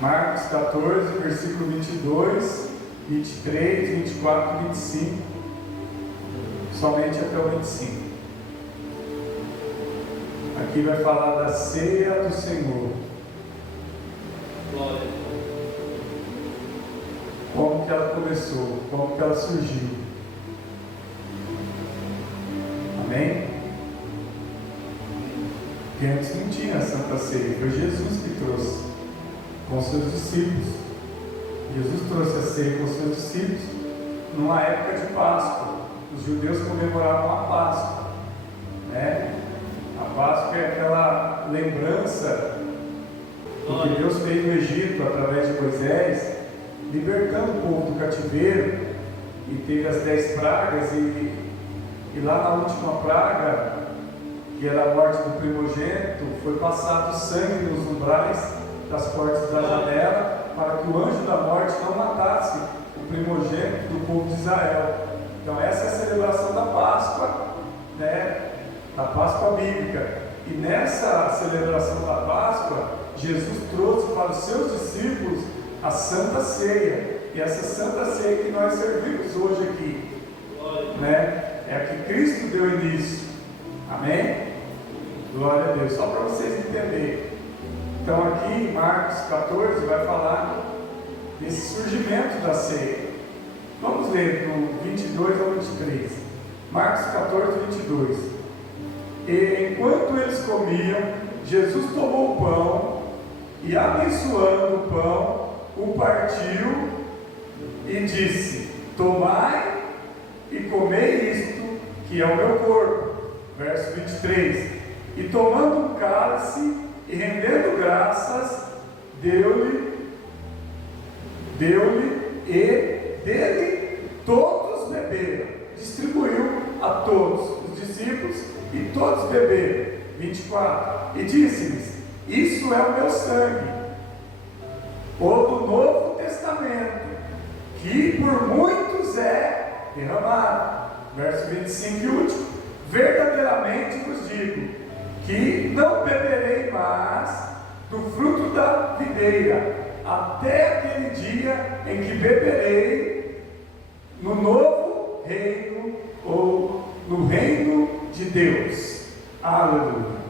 Marcos 14, versículo 22, 23, 24 e 25, somente até o 25. Aqui vai falar da ceia do Senhor. Glória. Como que ela começou, como que ela surgiu. Amém? Porque antes não tinha a Santa Ceia, foi Jesus que trouxe com seus discípulos. Jesus trouxe a ceia com seus discípulos numa época de Páscoa. Os judeus comemoravam a Páscoa, né? A Páscoa é aquela lembrança do que Deus fez no Egito através de Moisés, libertando o povo do cativeiro, e teve as 10 pragas, e lá na última praga, que era a morte do primogênito, foi passado sangue nos umbrais das portas da janela, para que o anjo da morte não matasse o primogênito do povo de Israel. Então essa é a celebração da Páscoa, né? Da Páscoa bíblica. E nessa celebração da Páscoa, Jesus trouxe para os seus discípulos a Santa Ceia. E essa Santa Ceia que nós servimos hoje aqui, né? É a que Cristo deu início. Amém? Glória a Deus. Só para vocês entenderem. Então aqui, Marcos 14 vai falar desse surgimento da ceia. Vamos ler do 22 ao 23. Marcos 14, 22. E enquanto eles comiam, Jesus tomou o pão e, abençoando o pão, o partiu e disse: tomai e comei isto, que é o meu corpo. Verso 23. E tomando um cálice e rendendo graças, deu-lhe e dele todos beberam. Distribuiu a todos os discípulos e todos beberam. 24. E disse-lhes: isso é o meu sangue, o do Novo Testamento, que por muitos é derramado. Verso 25 e último. Verdadeiramente vos digo que não beberei mais do fruto da videira, até aquele dia em que beberei no novo reino, ou no reino de Deus. Aleluia.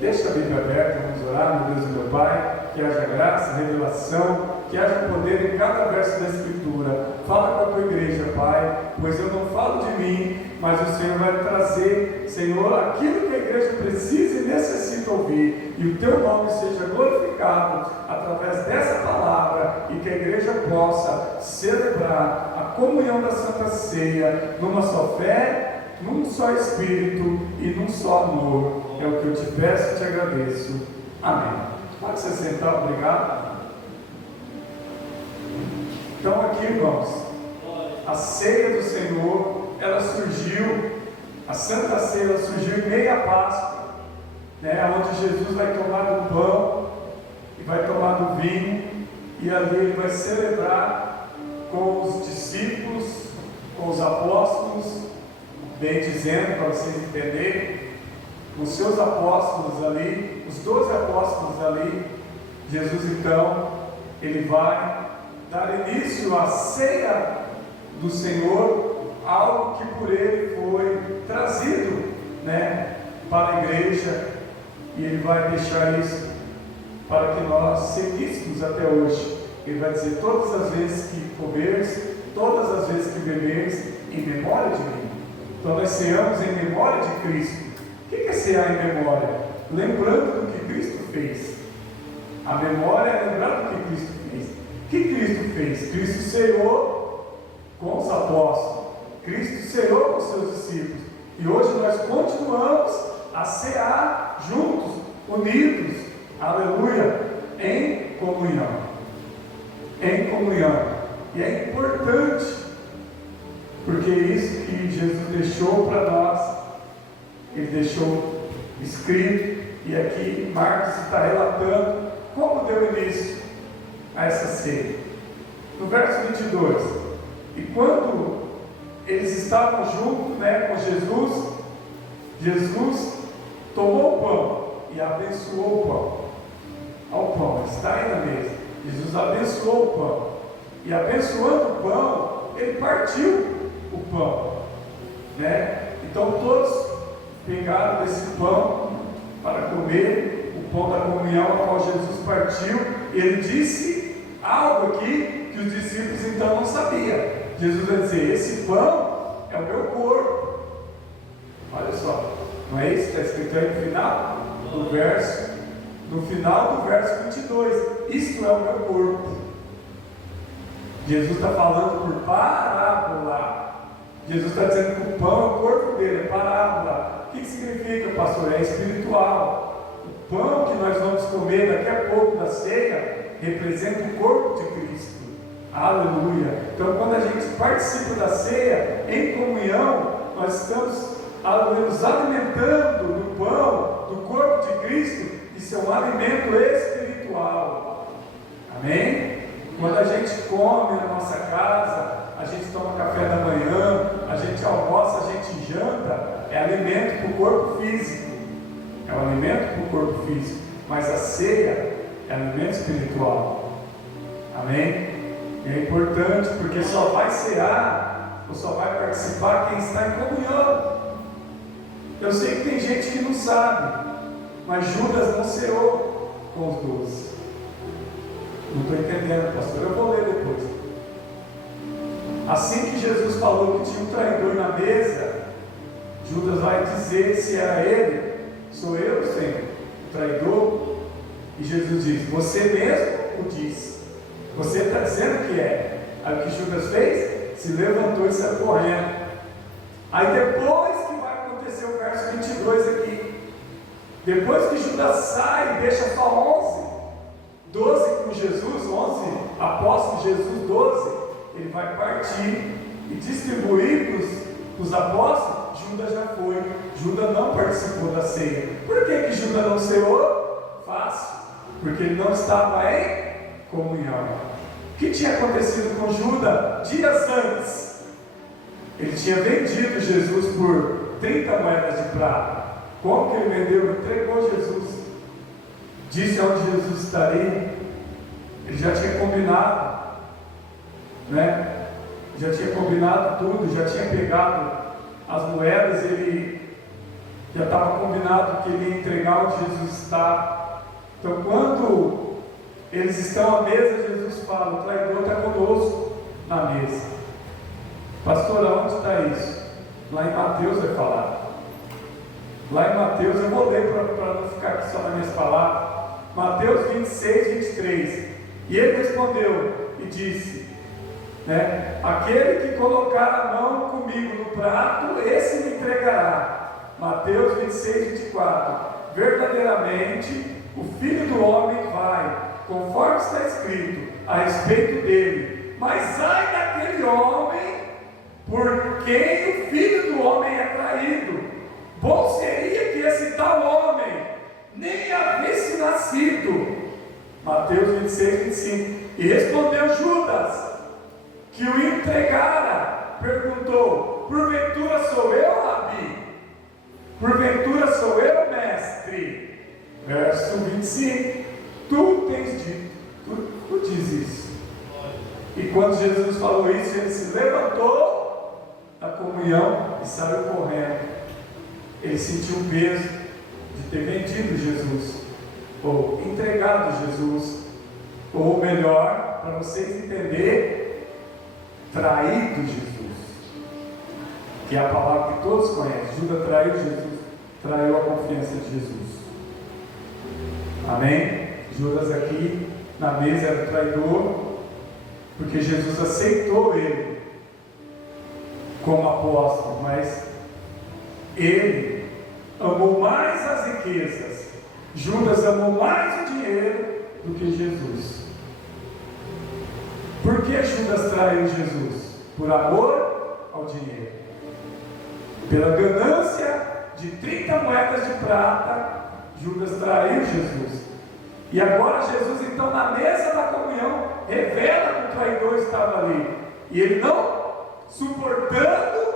Deixa a Bíblia aberta, vamos orar. Meu Deus e meu Pai, que haja graça, revelação, que haja poder em cada verso da Escritura. Fala com a tua igreja, Pai, pois eu não falo de mim, mas o Senhor vai trazer, Senhor, aquilo que a igreja precisa e necessita ouvir, e o teu nome seja glorificado através dessa palavra, e que a igreja possa celebrar a comunhão da Santa Ceia numa só fé, num só Espírito e num só amor. É o que eu te peço e te agradeço. Amém. Pode se sentar, obrigado. Então aqui, irmãos, a ceia do Senhor, ela surgiu, a Santa Ceia, ela surgiu em meio à Páscoa, né, onde Jesus vai tomar do pão e vai tomar do vinho, e ali ele vai celebrar com os discípulos, com os apóstolos, bem dizendo, para vocês entenderem, os seus apóstolos ali, os 12 apóstolos ali. Jesus então, ele vai dar início à ceia do Senhor, algo que por ele foi trazido, né, para a igreja, e ele vai deixar isso para que nós seguíssemos até hoje. Ele vai dizer: todas as vezes que comeres, todas as vezes que beberes, em memória de mim. Então nós ceamos em memória de Cristo. O que é cear em memória? Lembrando do que Cristo fez. A memória é lembrar do que Cristo fez. O que Cristo fez? Cristo ceou com os apóstolos, Cristo ceou com os seus discípulos, e hoje nós continuamos a cear juntos, unidos, aleluia, em comunhão. Em comunhão. E é importante, porque é isso que Jesus deixou para nós. Ele deixou escrito, e aqui Marcos está relatando como deu início a essa ceia. No verso 22, e quando eles estavam juntos, né, com Jesus, Jesus tomou o pão e abençoou o pão. ao pão, está aí na mesa. Jesus abençoou o pão, e abençoando o pão, ele partiu o pão, né? Então todos pegaram desse pão para comer, o pão da comunhão, ao qual Jesus partiu. Ele disse algo aqui que os discípulos então não sabiam. Jesus vai dizer: esse pão é o meu corpo. Olha só, não é isso que está escrito aí no final do verso? No final do verso 22, isto é o meu corpo. Jesus está falando por parábola. Jesus está dizendo que o pão é o corpo dele, é parábola. O que significa, pastor? É espiritual. O pão que nós vamos comer daqui a pouco da ceia representa o corpo de Cristo. Aleluia. Então, quando a gente participa da ceia em comunhão, nós estamos nos alimentando do pão, do corpo de Cristo. Isso é um alimento espiritual. Amém? Quando a gente come na nossa casa, a gente toma café da manhã, a gente almoça, a gente janta, é alimento para o corpo físico. É um alimento para o corpo físico. Mas a ceia é alimento espiritual. Amém? E é importante, porque só vai cear, ou só vai participar quem está em comunhão. Eu sei que tem gente que não sabe, mas Judas não ceou com os 12. Não estou entendendo, pastor, eu vou ler depois. Assim que Jesus falou que tinha um traidor na mesa, Judas vai dizer se era ele: sou eu, Senhor, o traidor? E Jesus diz: você mesmo o diz. Você está dizendo que é. Aí o que Judas fez? Se levantou e saiu correndo. Aí depois que vai acontecer o verso 22 aqui, depois que Judas sai e deixa só 12 com Jesus, 11 apóstolos de Jesus, 12, ele vai partir e distribuir para os apóstolos. Judas já foi. Judas não participou da ceia. Por que Judas não ceou? Fácil, porque ele não estava em comunhão. O que tinha acontecido com Judas dias antes? Ele tinha vendido Jesus por 30 moedas de prata. Como que ele vendeu? Ele entregou Jesus. Disse onde Jesus estaria. Ele já tinha combinado, né? Já tinha combinado tudo, já tinha pegado as moedas, ele já estava combinado que ele ia entregar onde Jesus está. Então, quando eles estão à mesa, Jesus fala: o traidor está conosco na mesa. Pastor, onde está isso? Lá em Mateus vai falar. Lá em Mateus, eu vou ler para não ficar aqui só nas minhas palavras. Mateus 26, 23. E ele respondeu e disse, né: aquele que colocar a mão comigo no prato, esse me entregará. Mateus 26, 24. Verdadeiramente, o Filho do Homem vai, conforme está escrito a respeito dele. Mas ai daquele homem por quem o Filho do Homem é traído. Bom seria que esse tal homem nem havesse nascido. Mateus 26, 25. E respondeu Judas, que o entregara, perguntou: porventura sou eu, Rabi? Porventura sou eu, mestre? Verso 25. Tu tens dito, tu diz isso. E quando Jesus falou isso, ele se levantou da comunhão e saiu correndo. Ele sentiu o peso de ter vendido Jesus, ou entregado Jesus, ou melhor, para vocês entenderem, traído Jesus, que é a palavra que todos conhecem. Judas traiu Jesus, traiu a confiança de Jesus. Amém? Judas aqui na mesa era traidor, porque Jesus aceitou ele como apóstolo, mas ele amou mais as riquezas. Judas amou mais o dinheiro do que Jesus. Por que Judas traiu Jesus? Por amor ao dinheiro. Pela ganância de 30 moedas de prata, Judas traiu Jesus. E agora Jesus, então, na mesa da comunhão, revela que o traidor estava ali. E ele, não suportando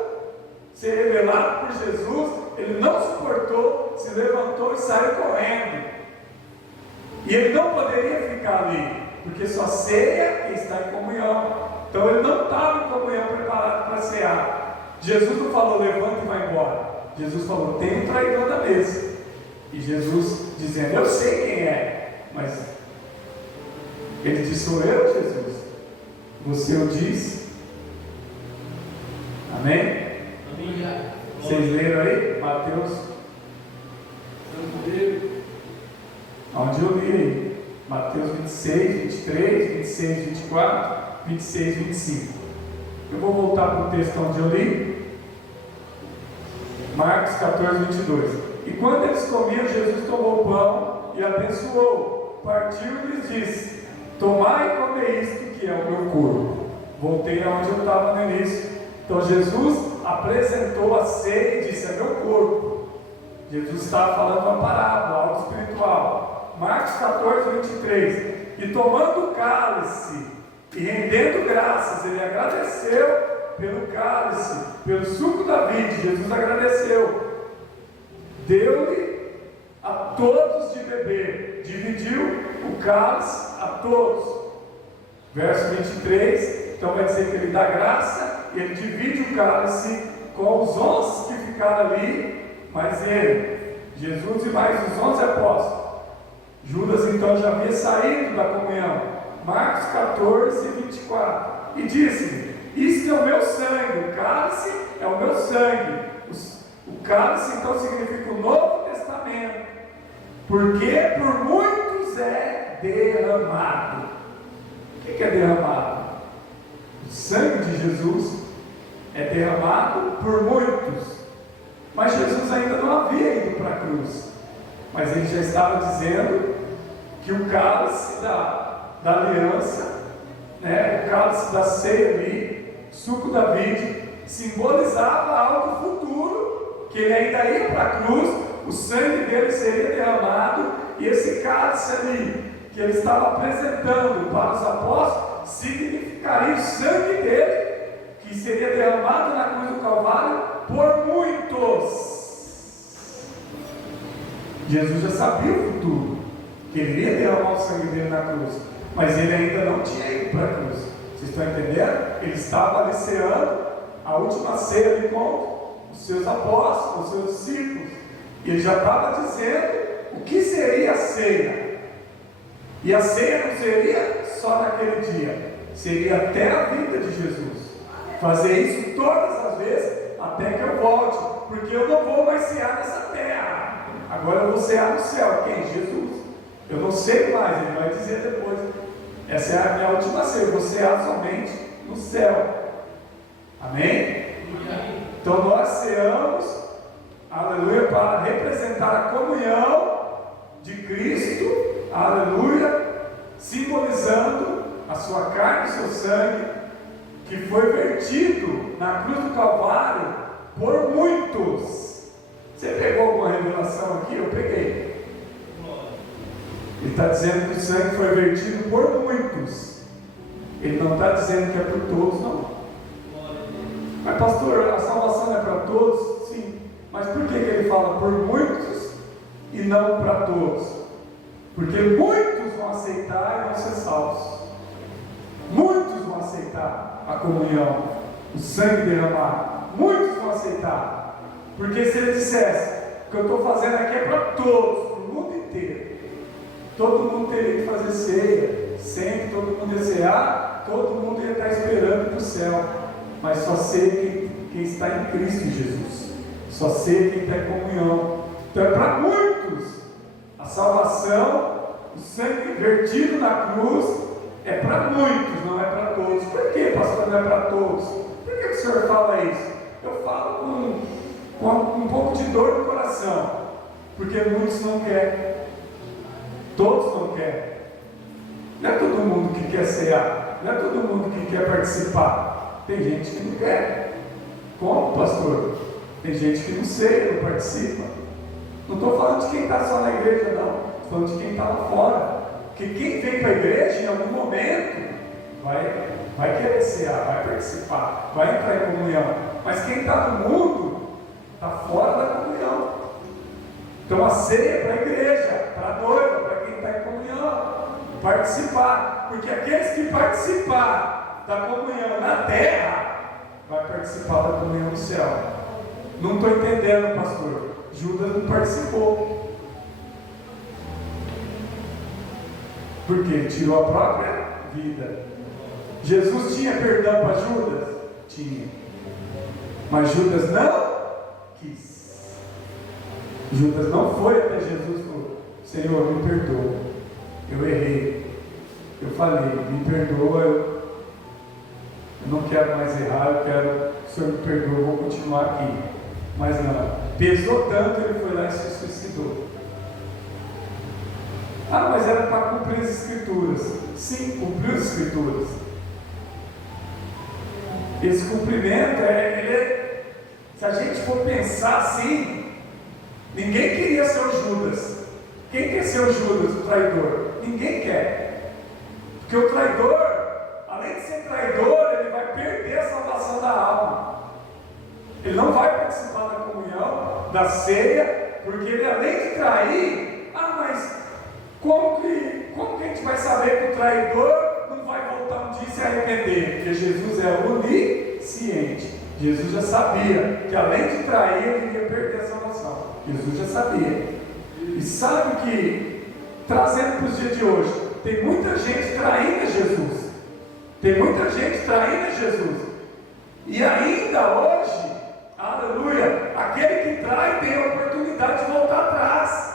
ser revelado por Jesus, ele não suportou, se levantou e saiu correndo. E ele não poderia ficar ali, porque só ceia quem está em comunhão. Então ele não estava em comunhão preparado para cear. Jesus não falou, levanta e vai embora. Jesus falou, tem um traidor na mesa. E Jesus dizendo, eu sei quem é, mas ele disse, sou eu, Jesus. Você o diz. Amém? Vocês leram aí? Mateus. Onde eu li aí? Mateus 26, 23, 26, 24, 26, 25. Eu vou voltar para o texto onde eu li. Marcos 14, 22. E quando eles comiam, Jesus tomou o pão e abençoou, partiu e lhes disse, tomai e comei isto que é o meu corpo. Voltei aonde eu estava no início. Então Jesus apresentou a ceia e disse, é meu corpo. Jesus estava falando uma parábola, algo espiritual. Marcos 14, 23. E tomando o cálice e rendendo graças, ele agradeceu pelo cálice, pelo suco da vide. Jesus agradeceu, deu-lhe a todos de beber, dividiu o cálice a todos. Verso 23, então vai dizer que ele dá graça e ele divide o cálice com os 11 que ficaram ali, mas ele, Jesus e mais os 11 apóstolos. Judas então já havia saído da comunhão. Marcos 14, 24. E disse-lhe, isto é o meu sangue, o cálice é o meu sangue. O cálice então significa o Novo Testamento, porque por muitos é derramado. O que é derramado? O sangue de Jesus é derramado por muitos. Mas Jesus ainda não havia ido para a cruz, mas ele já estava dizendo que o cálice da aliança, né, o cálice da ceia ali, suco da vide, simbolizava algo futuro, que ele ainda ia para a cruz, o sangue dele seria derramado, e esse cálice ali, que ele estava apresentando para os apóstolos, significaria o sangue dele, que seria derramado na cruz do Calvário por muitos. Jesus já sabia o futuro, que ele iria derramar o sangue dele na cruz, mas ele ainda não tinha ido para a cruz. Vocês estão entendendo? Ele estava ali ceando a última ceia ali com os seus apóstolos, os seus discípulos, e ele já estava dizendo o que seria a ceia. E a ceia não seria só naquele dia, seria até a vinda de Jesus. Fazer isso todas as vezes até que eu volte, porque eu não vou mais cear nessa terra. Agora eu vou cear no céu. Quem? Jesus. Eu não sei mais, ele vai dizer depois. Essa é a minha última ceia, eu vou cear somente no céu. Amém? Então nós ceamos, aleluia, para representar a comunhão de Cristo, aleluia, simbolizando a sua carne e o seu sangue, que foi vertido na cruz do Calvário por muitos. Você pegou alguma revelação aqui? Eu peguei. Ele está dizendo que o sangue foi vertido por muitos. Ele não está dizendo que é por todos, não. Mas pastor, a salvação é para todos? Sim. Mas por que ele fala por muitos e não para todos? Porque muitos vão aceitar e vão ser salvos. Muitos vão aceitar a comunhão, o sangue derramado. Muitos vão aceitar. Porque se ele dissesse, o que eu estou fazendo aqui é para todos, para o mundo inteiro, todo mundo teria que fazer ceia, sempre todo mundo ia cear, todo mundo ia estar esperando para o céu. Mas só ceia quem está em Cristo Jesus, só ceia quem está em comunhão. Então é para muitos. A salvação, o sangue vertido na cruz, é para muitos, não é para todos. Por que, pastor, não é para todos? Por que o senhor fala isso? Eu falo com um pouco de dor no coração, porque muitos não querem, todos não querem. Não é todo mundo que quer cear, não é todo mundo que quer participar. Tem gente que não quer. Como, pastor? Tem gente que não ceia, não participa. Não estou falando de quem está só na igreja, não. Estou falando de quem está lá fora. Porque quem vem para a igreja, em algum momento, vai querer cear, vai participar, vai entrar em comunhão. Mas quem está no mundo, está fora da comunhão. Então a ceia é para a igreja, para a noiva, para quem está em comunhão. participar, porque aqueles que participar da comunhão na terra, vai participar da comunhão no céu. Não estou entendendo, pastor. Judas não participou, porque ele tirou a própria vida. Jesus tinha perdão para Judas? Tinha, mas Judas não quis. Judas não foi até Jesus e falou: Senhor, me perdoa, eu errei, eu falei, me perdoa, eu não quero mais errar, eu quero que o Senhor me perdoe, eu vou continuar aqui. Mas não, pesou tanto, ele foi lá e se suicidou. Ah, mas era para cumprir as Escrituras. Sim, cumpriu as Escrituras. Esse cumprimento se a gente for pensar assim, ninguém queria ser o Judas. Quem quer ser o Judas, o traidor? Ninguém quer. Porque o traidor, além de ser traidor, ele vai perder a salvação da alma. Ele não vai participar da comunhão, da ceia, porque ele, além de trair, mas como que a gente vai saber que o traidor não vai voltar um dia e se arrepender? Porque Jesus é onisciente. Jesus já sabia que, além de trair, ele iria perder a salvação. Jesus já sabia. E sabe que, trazendo para os dias de hoje, tem muita gente traindo Jesus. Tem muita gente traindo Jesus. E ainda hoje, aleluia, aquele que trai tem a oportunidade de voltar atrás.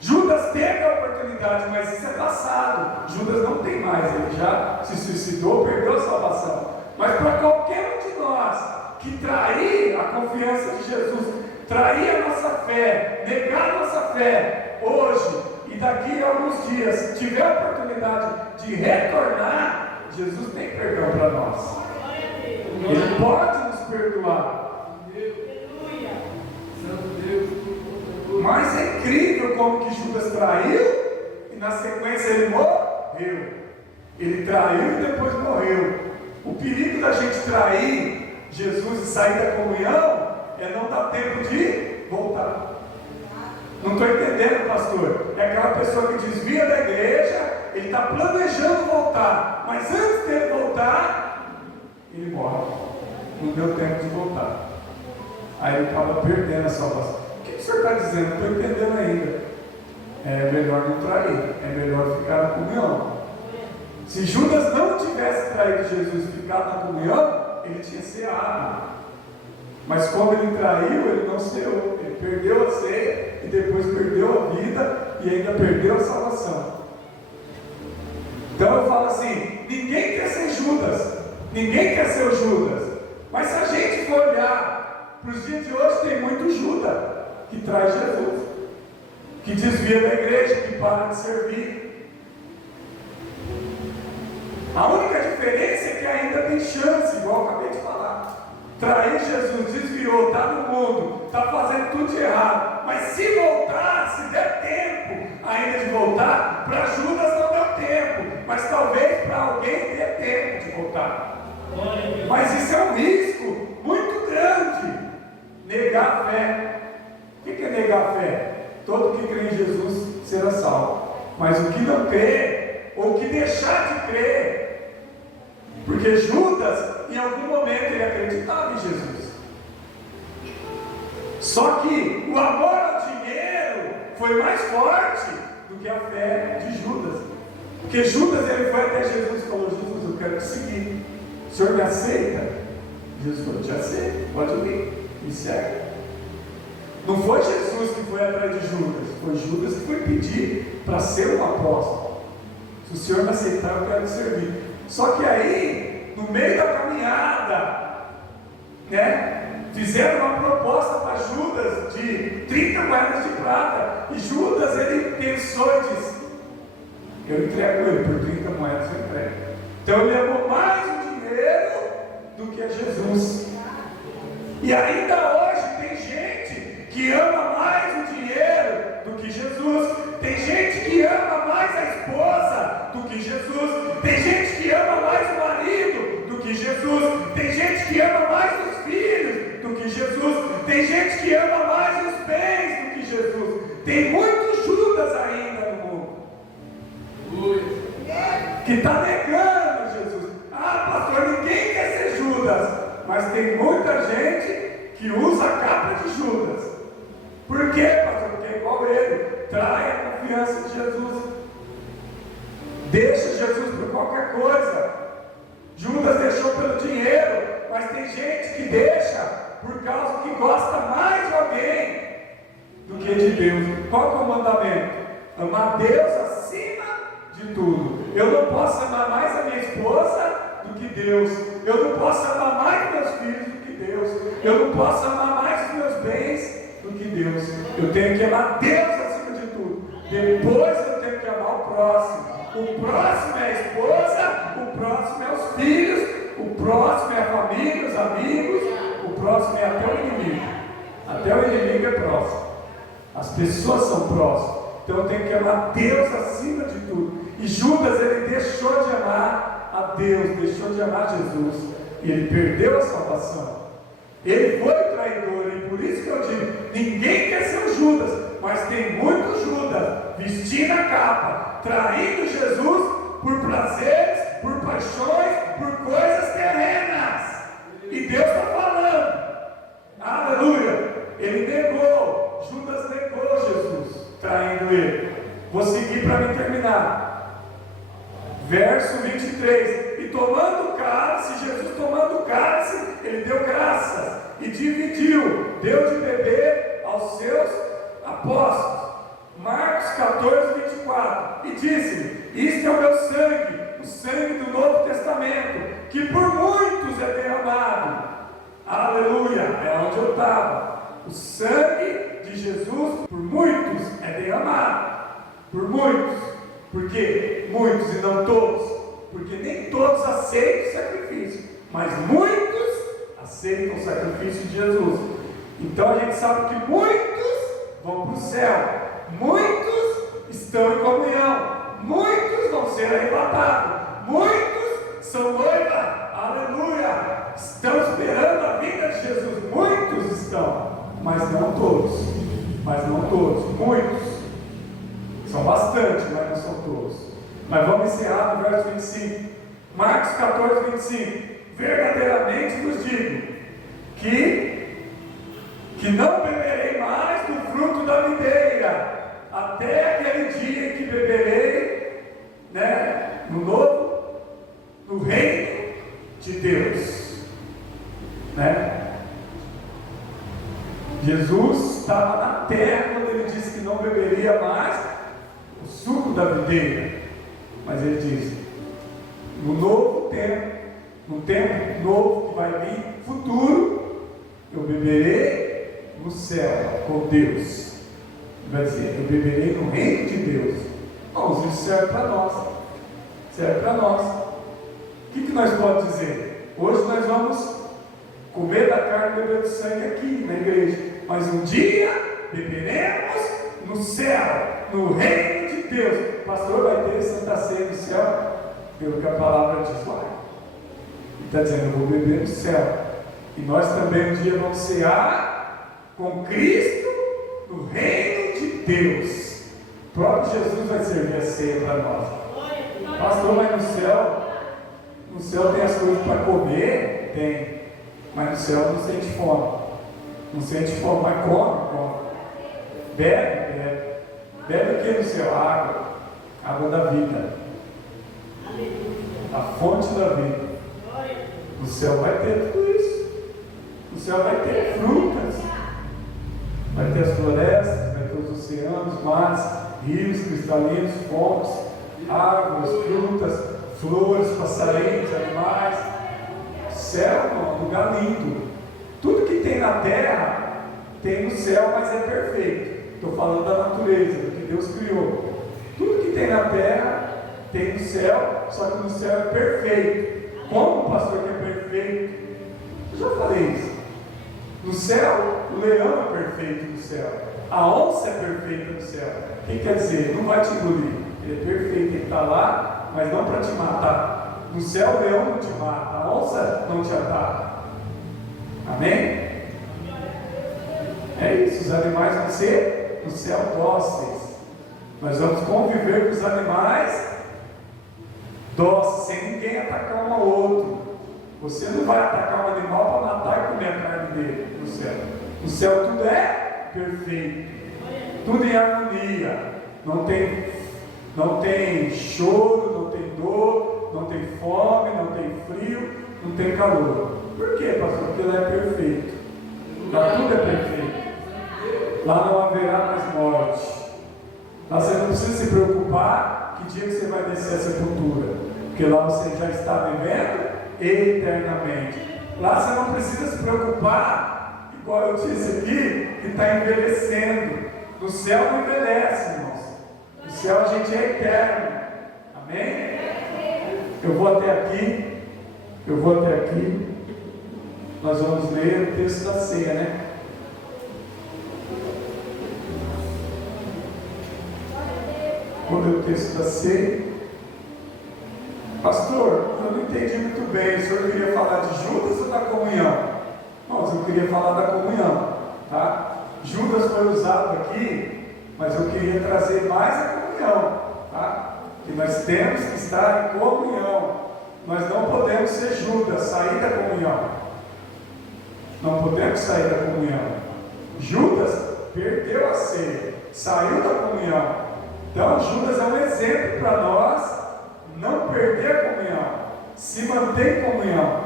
Judas teve a oportunidade, mas isso é passado. Judas não tem mais, ele já se suicidou, perdeu a salvação. Mas para qualquer um de nós que trair a confiança de Jesus, trair a nossa fé, negar a nossa fé, hoje e daqui a alguns dias, se tiver a oportunidade de retornar, Jesus tem perdão para nós. Ele pode nos perdoar. Mas é incrível como que Judas traiu e na sequência ele morreu. Ele traiu e depois morreu. O perigo da gente trair Jesus e sair da comunhão é não dar tempo de voltar. Não estou entendendo, pastor. É aquela pessoa que desvia da igreja, ele está planejando voltar, mas antes dele voltar, ele morre. Não deu tempo de voltar. Aí ele acaba perdendo a salvação. O que o senhor está dizendo? Não estou entendendo ainda. É melhor não trair, é melhor ficar na comunhão. Se Judas não tivesse traído Jesus e ficado na comunhão, ele tinha ceado. Mas como ele traiu, ele não ceou. Ele perdeu a ceia e depois perdeu a vida e ainda perdeu a salvação. Então eu falo assim: ninguém quer ser Judas, ninguém quer ser o Judas. Mas se a gente for olhar para os dias de hoje, tem muito Judas que traz Jesus, que desvia da igreja, que para de servir. A única diferença é que ainda tem chance, igual eu acabei de falar. Trair Jesus, desviou, está no mundo, está fazendo tudo de errado. Mas se voltar, se der tempo ainda de voltar, para Judas não deu tempo, mas talvez para alguém dê tempo de voltar. Mas isso é um risco muito grande. Negar a fé. O que é negar a fé? Todo que crê em Jesus será salvo. Mas o que não crê, ou o que deixar de crer, porque Judas, em algum momento, ele acreditava em Jesus. Só que o amor ao dinheiro foi mais forte do que a fé de Judas. Porque Judas, ele foi até Jesus e falou: Jesus, eu quero te seguir. O senhor me aceita? Jesus falou: te aceito, pode vir, me segue. Não foi Jesus que foi atrás de Judas, foi Judas que foi pedir para ser um apóstolo. Se o senhor me aceitar, eu quero te servir. Só que aí, no meio da caminhada, fizeram uma proposta para Judas de 30 moedas de prata. E Judas, ele pensou e disse: eu entrego ele por 30 moedas, eu entrego. Então ele amou mais o dinheiro do que a Jesus. E ainda hoje tem gente que ama mais o dinheiro do que Jesus. Tem gente que ama mais a esposa do que Jesus. Tem gente que ama mais o marido do que Jesus. Tem gente que ama mais os filhos do que Jesus. Tem gente que ama mais os bens do que Jesus. Tem muitos Judas ainda no mundo. está negando Jesus. Ah, pastor, ninguém quer ser Judas, mas tem muita gente que usa a capa de Judas. Por quê, pastor? Porque é igual ele, trai a confiança de Jesus, deixa Jesus por qualquer coisa. Judas deixou pelo dinheiro, mas tem gente que deixa por causa que gosta mais de alguém do que de Deus. Qual que é o mandamento? Amar Deus acima de tudo. Eu não posso amar mais a minha esposa do que Deus. Eu não posso amar mais meus filhos do que Deus. Eu não posso amar mais os meus bens do que Deus. Eu tenho que amar Deus acima de tudo. Depois eu tenho que amar o próximo. O próximo é a esposa, o próximo é os filhos, o próximo é a família, os amigos, o próximo é até o inimigo. Até o inimigo é próximo. As pessoas são próximas. Então eu tenho que amar Deus acima de tudo. E Judas, ele deixou de amar a Deus, deixou de amar Jesus. E ele perdeu a salvação. Ele foi traidor. E por isso que eu digo, ninguém quer ser o Judas. Mas tem muitos Judas vestindo a capa, traindo Jesus por prazeres, por paixões, por coisas terrenas. E Deus está falando. Aleluia. Ele negou. Judas negou Jesus, traindo ele. Vou seguir para me terminar. Verso 23. E tomando o cálice, Jesus tomando o cálice, ele deu graças e dividiu, deu de beber aos seus apóstolos. Marcos 14, 24. E disse-lhe: isto é o meu sangue, o sangue do Novo Testamento, que por muitos é derramado. Aleluia, é onde eu estava. O sangue de Jesus por muitos é derramado. Por muitos. Por quê? Muitos e não todos. Porque nem todos aceitam o sacrifício, mas muitos aceitam o sacrifício de Jesus. Então a gente sabe que muitos vão para o céu, muitos estão em comunhão, muitos vão ser arrebatados, muitos são noiva, aleluia, estão esperando a vinda de Jesus. Muitos estão, mas não todos, muitos, são bastante, mas não são todos. Mas vamos encerrar no verso 25. Marcos 14, 25. Verdadeiramente vos digo que não beberei mais do fruto da videira, até aquele dia em que beberei, no reino de Deus. Jesus estava na terra quando ele disse que não beberia mais o suco da videira. Mas ele diz: no novo tempo, no tempo novo que vai vir, futuro, eu beberei no céu com Deus. Ele vai dizer: eu beberei no reino de Deus. Bom, isso serve para nós. Serve para nós. O que nós podemos dizer? Hoje nós vamos comer da carne e beber do sangue aqui na igreja. Mas um dia beberemos no céu, no reino de Deus. O pastor vai ter Santa Ceia no céu, pelo que a palavra diz lá. Ele está dizendo: eu vou beber no céu. E nós também um dia vamos cear com Cristo no reino de Deus. O próprio Jesus vai servir a ceia para nós. Pastor, mas no céu tem as coisas para comer? Tem. Mas no céu não sente fome. Não sente fome, mas come. Bebe. Bebe o que no céu? Água da vida. A fonte da vida. No céu vai ter tudo isso. No céu vai ter frutas. Vai ter as florestas, vai ter os oceanos, mares, rios cristalinos, fontes, árvores, frutas, flores, passarinhos, animais. Céu é um lugar lindo. Tudo que tem na terra tem no céu, mas é perfeito. Estou falando da natureza, do que Deus criou. Tudo que tem na terra tem no céu, só que no céu é perfeito. Como o pastor que é perfeito? Eu já falei isso. No céu, o leão é perfeito no céu. A onça é perfeita no céu. O que quer dizer? Não vai te engolir. Ele é perfeito, ele está lá, mas não para te matar. No céu, o leão não te mata, a onça não te ataca. Amém? É isso, os animais vão ser no céu dóceis. Nós vamos conviver com os animais dócil, sem ninguém atacar um ao outro. Você não vai atacar um animal para matar e comer a carne dele no céu. No céu tudo é perfeito, tudo em harmonia. Não tem choro, não tem dor, não tem fome, não tem frio, não tem calor. Por quê, pastor? Porque lá é perfeito. Lá tudo é perfeito. Lá não haverá mais morte. Lá você não precisa se preocupar que dia que você vai descer a sepultura, porque lá você já está vivendo eternamente. Lá você não precisa se preocupar, igual eu disse aqui, que está envelhecendo. No céu não envelhece, irmãos. No céu a gente é eterno. Amém? Eu vou até aqui. Nós vamos ler o texto da ceia, né? Vou ler o texto da ceia. Pastor, eu não entendi muito bem. O senhor queria falar de Judas ou da comunhão? Não, eu queria falar da comunhão, tá? Judas foi usado aqui, mas eu queria trazer mais a comunhão, tá? Que nós temos que estar em comunhão. Nós não podemos ser Judas, sair da comunhão. Não podemos sair da comunhão. Judas perdeu a ceia, saiu da comunhão. Então Judas é um exemplo para nós não perder a comunhão, se manter em comunhão.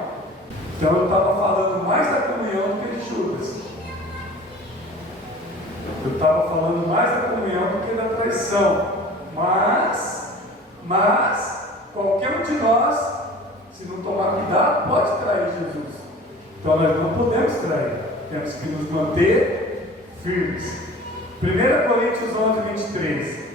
Então eu estava falando mais da comunhão do que de Judas. Eu estava falando mais da comunhão do que da traição. Mas qualquer um de nós, se não tomar cuidado, pode trair Jesus. Então nós não podemos trair. Temos que nos manter firmes. 1 Coríntios 11, 23.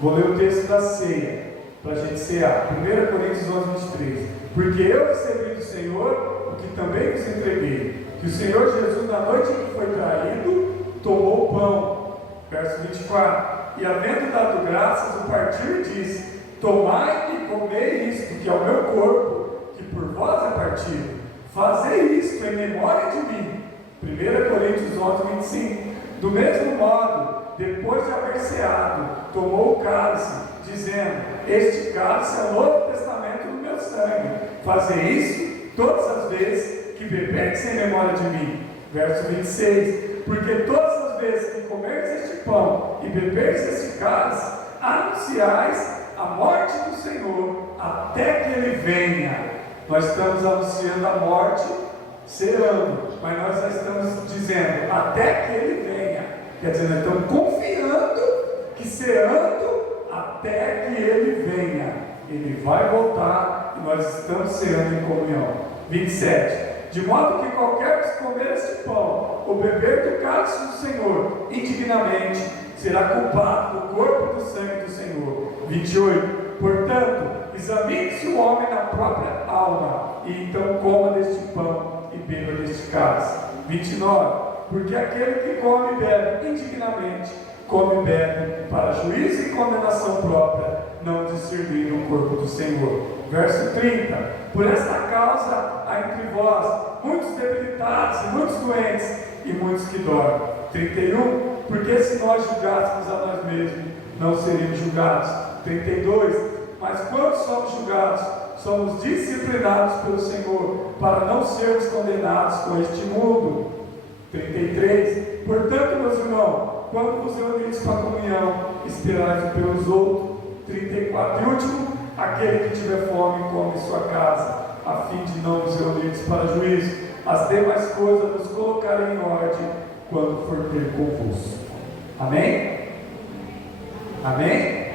Vou ler o texto da ceia, para a gente cear. 1 Coríntios 11, 23. Porque eu recebi do Senhor o que também vos entreguei, que o Senhor Jesus, na noite em que foi traído, tomou o pão. Verso 24. E havendo dado graças, o partiu e disse: tomai e comei isto, que é o meu corpo, que por vós é partido. Fazei isto em memória de mim. 1 Coríntios 11, 25. Do mesmo modo, depois de haver ceado, tomou o cálice, dizendo: este cálice é o Novo Testamento do meu sangue. Fazei isso todas as vezes que beberdes em memória de mim. Verso 26. Porque todas as vezes que comerdes este pão e beberdes este cálice, anunciais a morte do Senhor até que Ele venha. Nós estamos anunciando a morte, ceando, mas nós já estamos dizendo até que Ele venha. Quer dizer, nós estamos confiando que ceando até que Ele venha. Ele vai voltar e nós estamos ceando em comunhão. 27. De modo que qualquer que comer este pão ou beber do cálice do Senhor indignamente será culpado do corpo e do sangue do Senhor. 28. Portanto, examine-se o homem na própria alma, e então coma deste pão e beba deste cálice. 29. Porque aquele que come e bebe indignamente, come e bebe para juízo e condenação própria, não discernindo o corpo do Senhor. Verso 30. Por esta causa há entre vós muitos debilitados e muitos doentes, e muitos que dormem. 31. Porque se nós julgássemos a nós mesmos, não seríamos julgados. 32. Mas quando somos julgados, somos disciplinados pelo Senhor, para não sermos condenados com este mundo. 33. Portanto, meus irmãos, quando vos reunides para a comunhão, esperai pelos outros. 34. E último, aquele que tiver fome, come em sua casa, a fim de não nos reunirmos para juízo. As demais coisas nos colocarei em ordem quando for ter convosco. Amém? Amém?